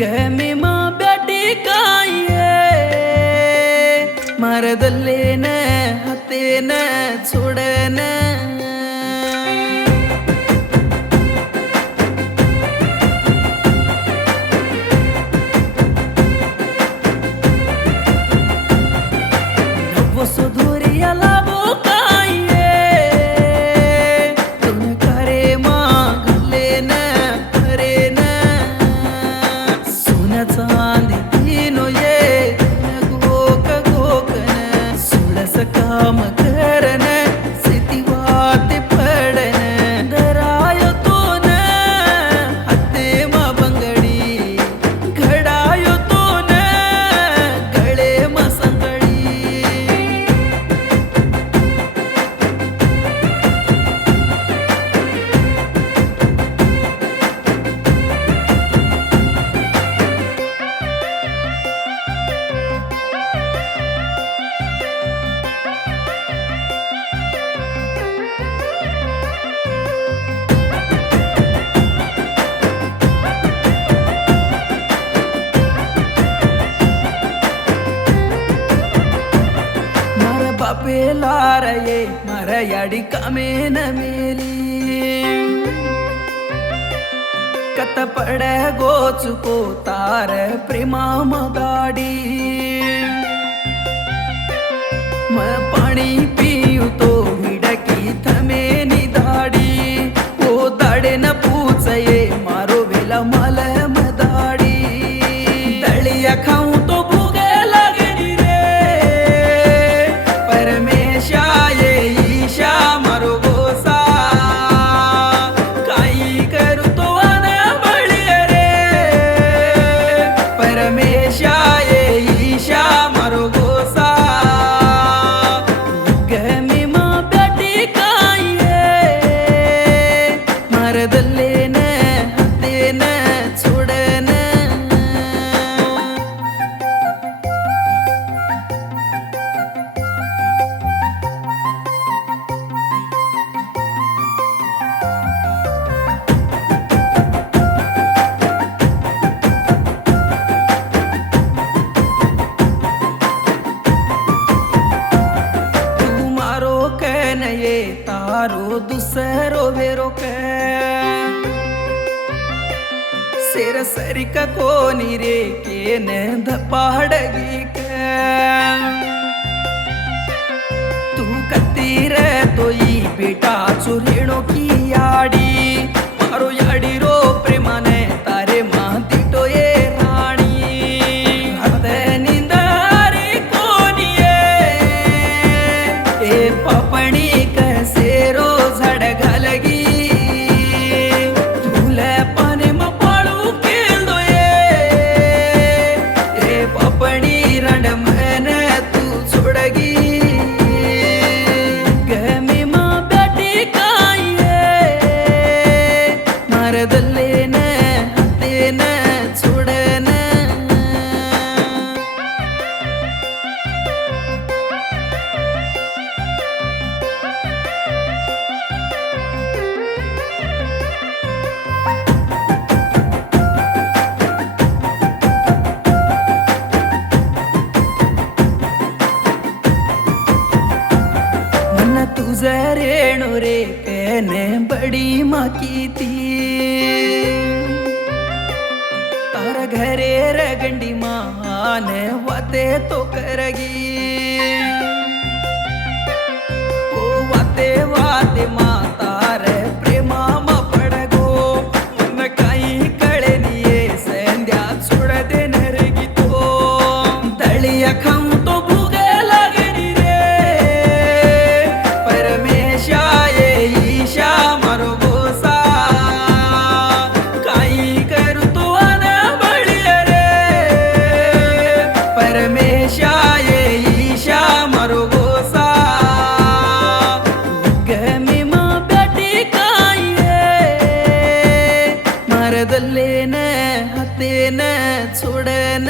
ಗಮಿಮ ಬ್ಯಾಟಿ ಕಾಯೇ ಮರದಲ್ಲೇನ ಹತ್ತೇನ ಸುಡನ काम करन सितिवात पडन दरायो तो न हत्ते मा बंगडी घडायो तो न गळे मा संगडी पेलारये मरयाडी कामेन मेली कत पडे गोचुको तार प्रेमा मगाडी म पाणी पियू तो हिडकी थमेनी दाडी ओ दाडे न पूचये मारो वेला मल मदाडी दळिया खाऊ तो भुगे लागणी रे परमेशा ये ईशा मारो गोसा काही करू तो अन बळी रे परमेशा ये ईशा मारो गोसा ಗಮಿಮ ಬ್ಯಾಟಿ ಕಾಯೇ ಮರದಲ್ಲೇನ ಹತ್ತೇನ ಸುಡನ ये तारो दुसरो वेरो के सिर सरिक कोनी रे के ने धपाड़गी के तू कत्तीर तो ई बेटा चुरेणो की याडी मारो याडी रो प्रेमाने तारे माती तो ये राणी हते निंदारी कोनी ए पपणी सेरो झड घालगी तुले पाने म पाळू केलो ए पपणी रंड मन तू सोडगी गमिम ब्याटी कायೇ मरदल्लेन हत्तेन सुडन तुझे रेणु रे कहने बड़ी माँ की थी तार घरे रगंडी माँ ने वाते तो करगी ओ वाते वाते माँ तारे प्रेमा मा पडगो मन काही कळे निये संध्या सोड दे नरगी तो दळिया खाऊ तो भुगे लागणी रे परमेशा ये ईशा मारो गोसा काही करू तो अन बळी रे परमेशा ये ईशा मारो गोसा ಗಮಿಮ ಬ್ಯಾಟಿ ಕಾಯೇ ಮರದಲ್ಲೇನ ಹತ್ತೇನ ಸುಡನ